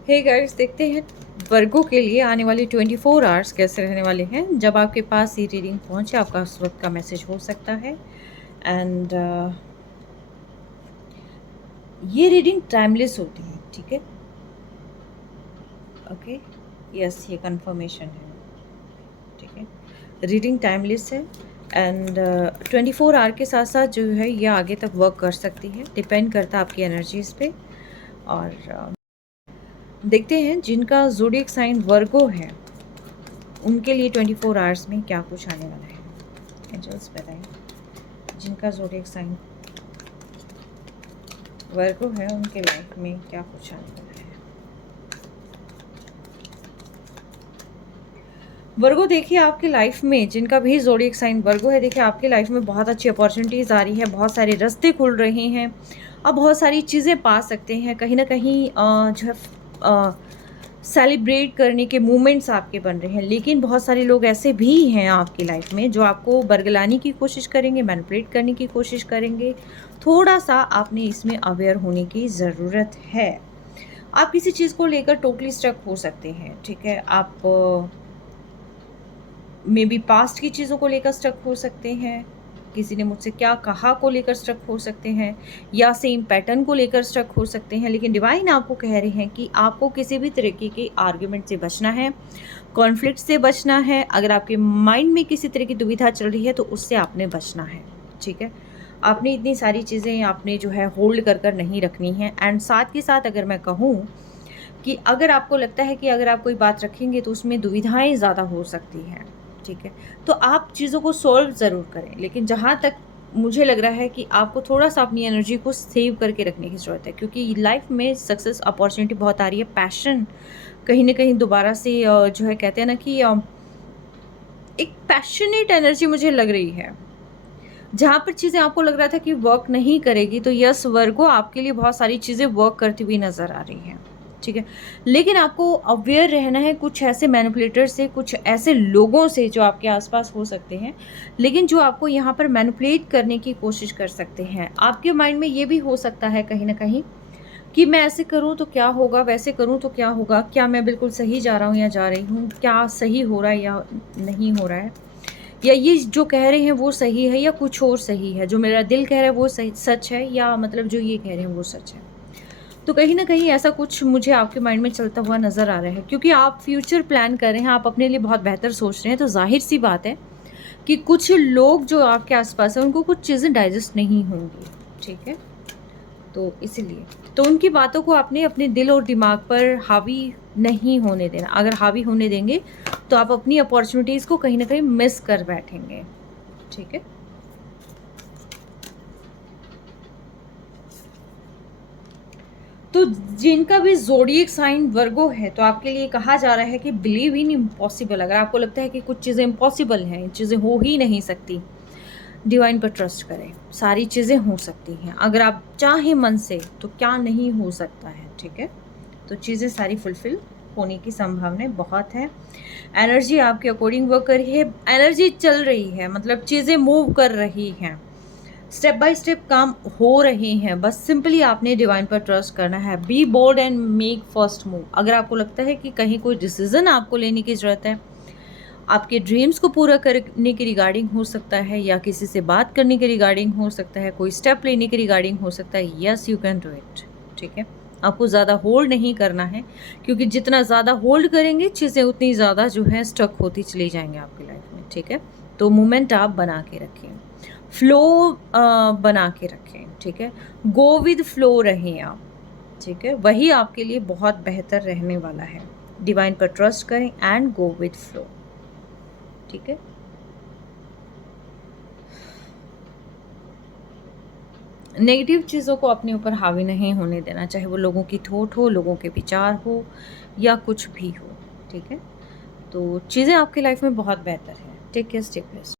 Hey guys, देखते हैं वर्गों के लिए आने वाली 24 आवर्स कैसे रहने वाले हैं। जब आपके पास ये रीडिंग पहुंचे, आपका उस वक्त का मैसेज हो सकता है। एंड ये रीडिंग टाइमलेस होती है, ठीक है। ओके, यस, ये कंफर्मेशन है, ठीक है। रीडिंग टाइमलेस है एंड 24 आवर के साथ साथ जो है ये आगे तक वर्क कर सकती है, डिपेंड करता है आपकी एनर्जीज पे। और देखते हैं जिनका ज़ोडिएक साइन वर्गो है उनके लिए 24 आवर्स में क्या कुछ आने वाला है। एंजल्स बताएं, जिनका ज़ोडिएक साइन वर्गो है उनके लाइफ में क्या कुछ आने वाला है। वर्गो, देखिए आपकी लाइफ में जिनका भी ज़ोडिएक साइन वर्गो है, देखिए आपकी लाइफ में बहुत अच्छी अपॉर्चुनिटीज़ आ रही है, बहुत सारे रास्ते खुल रहे हैं, आप बहुत सारी चीज़ें पा सकते हैं। कहीं ना कहीं जो है सेलिब्रेट करने के मोमेंट्स आपके बन रहे हैं। लेकिन बहुत सारे लोग ऐसे भी हैं आपकी लाइफ में जो आपको बरगलाने की कोशिश करेंगे, मैनिपुलेट करने की कोशिश करेंगे। थोड़ा सा आपने इसमें अवेयर होने की ज़रूरत है। आप किसी चीज़ को लेकर टोटली स्टक हो सकते हैं, ठीक है। आप मे बी पास्ट की चीज़ों को लेकर स्टक हो सकते हैं, किसी ने मुझसे क्या कहा को लेकर स्टक हो सकते हैं, या सेम पैटर्न को लेकर स्टक हो सकते हैं। लेकिन डिवाइन आपको कह रहे हैं कि आपको किसी भी तरीके के आर्ग्यूमेंट से बचना है, कॉन्फ्लिक्ट से बचना है। अगर आपके माइंड में किसी तरह की दुविधा चल रही है तो उससे आपने बचना है, ठीक है। आपने इतनी सारी चीज़ें आपने जो है होल्ड कर कर नहीं रखनी है। एंड साथ के साथ अगर मैं कहूँ कि अगर आपको लगता है कि अगर आप कोई बात रखेंगे तो उसमें दुविधाएं ज़्यादा हो सकती हैं, ठीक है, तो आप चीज़ों को सॉल्व ज़रूर करें। लेकिन जहाँ तक मुझे लग रहा है कि आपको थोड़ा सा अपनी एनर्जी को सेव करके रखने की ज़रूरत है, क्योंकि लाइफ में सक्सेस अपॉर्चुनिटी बहुत आ रही है। पैशन कहीं ना कहीं दोबारा से जो है कहते हैं ना कि एक पैशनेट एनर्जी मुझे लग रही है। जहाँ पर चीज़ें आपको लग रहा था कि वर्क नहीं करेगी, तो यस, वर्गो आपके लिए बहुत सारी चीज़ें वर्क करती हुई नज़र आ रही हैं, ठीक है। लेकिन आपको अवेयर रहना है कुछ ऐसे मैनिपुलेटर से, कुछ ऐसे लोगों से जो आपके आसपास हो सकते हैं, लेकिन जो आपको यहाँ पर मैनिपुलेट करने की कोशिश कर सकते हैं। आपके माइंड में ये भी हो सकता है कहीं ना कहीं कि मैं ऐसे करूँ तो क्या होगा, वैसे करूँ तो क्या होगा, क्या मैं बिल्कुल सही जा रहा हूँ या जा रही हूँ, क्या सही हो रहा है या नहीं हो रहा है, या ये जो कह रहे हैं वो सही है या कुछ और सही है, जो मेरा दिल कह रहा है वो सही सच है, या मतलब जो ये कह रहे हैं वो सच है। तो कहीं ना कहीं ऐसा कुछ मुझे आपके माइंड में चलता हुआ नज़र आ रहा है, क्योंकि आप फ्यूचर प्लान कर रहे हैं, आप अपने लिए बहुत बेहतर सोच रहे हैं। तो जाहिर सी बात है कि कुछ लोग जो आपके आसपास हैं उनको कुछ चीज़ें डाइजेस्ट नहीं होंगी, ठीक है। तो इसीलिए तो उनकी बातों को आपने अपने दिल और दिमाग पर हावी नहीं होने देना। अगर हावी होने देंगे तो आप अपनी अपॉर्चुनिटीज़ को कहीं ना कहीं मिस कर बैठेंगे, ठीक है। तो जिनका भी ज़ोडिएक साइन वर्गो है, तो आपके लिए कहा जा रहा है कि बिलीव इन इम्पॉसिबल। अगर आपको लगता है कि कुछ चीज़ें इम्पॉसिबल हैं, चीज़ें हो ही नहीं सकती, डिवाइन पर ट्रस्ट करें। सारी चीज़ें हो सकती हैं अगर आप चाहें मन से, तो क्या नहीं हो सकता है, ठीक है। तो चीज़ें सारी फुलफिल होने की संभावनाएं बहुत है। एनर्जी आपके अकॉर्डिंग वर्क कर रही है, एनर्जी चल रही है, मतलब चीज़ें मूव कर रही हैं, स्टेप बाय स्टेप काम हो रहे हैं। बस सिंपली आपने डिवाइन पर ट्रस्ट करना है। Be bold and make first move. अगर आपको लगता है कि कहीं कोई डिसीजन आपको लेने की ज़रूरत है, आपके ड्रीम्स को पूरा करने के रिगार्डिंग हो सकता है, या किसी से बात करने के रिगार्डिंग हो सकता है, कोई स्टेप लेने के रिगार्डिंग हो सकता है, yes you can do it, ठीक है। आपको ज़्यादा होल्ड नहीं करना है, क्योंकि जितना ज़्यादा होल्ड करेंगे चीज़ें उतनी ज़्यादा जो है स्टक होती चली जाएंगे आपकी लाइफ में, ठीक है। तो मोमेंट आप बना के रखें, फ्लो बना के रखें, ठीक है। गो विद फ्लो रहें आप, ठीक है। वही आपके लिए बहुत बेहतर रहने वाला है। डिवाइन पर ट्रस्ट करें एंड गो विद फ्लो, ठीक है। नेगेटिव चीज़ों को अपने ऊपर हावी नहीं होने देना, चाहे वो लोगों की थॉट हो, लोगों के विचार हो, या कुछ भी हो, ठीक है। तो चीज़ें आपकी लाइफ में बहुत बेहतर है। Take care, stay blessed.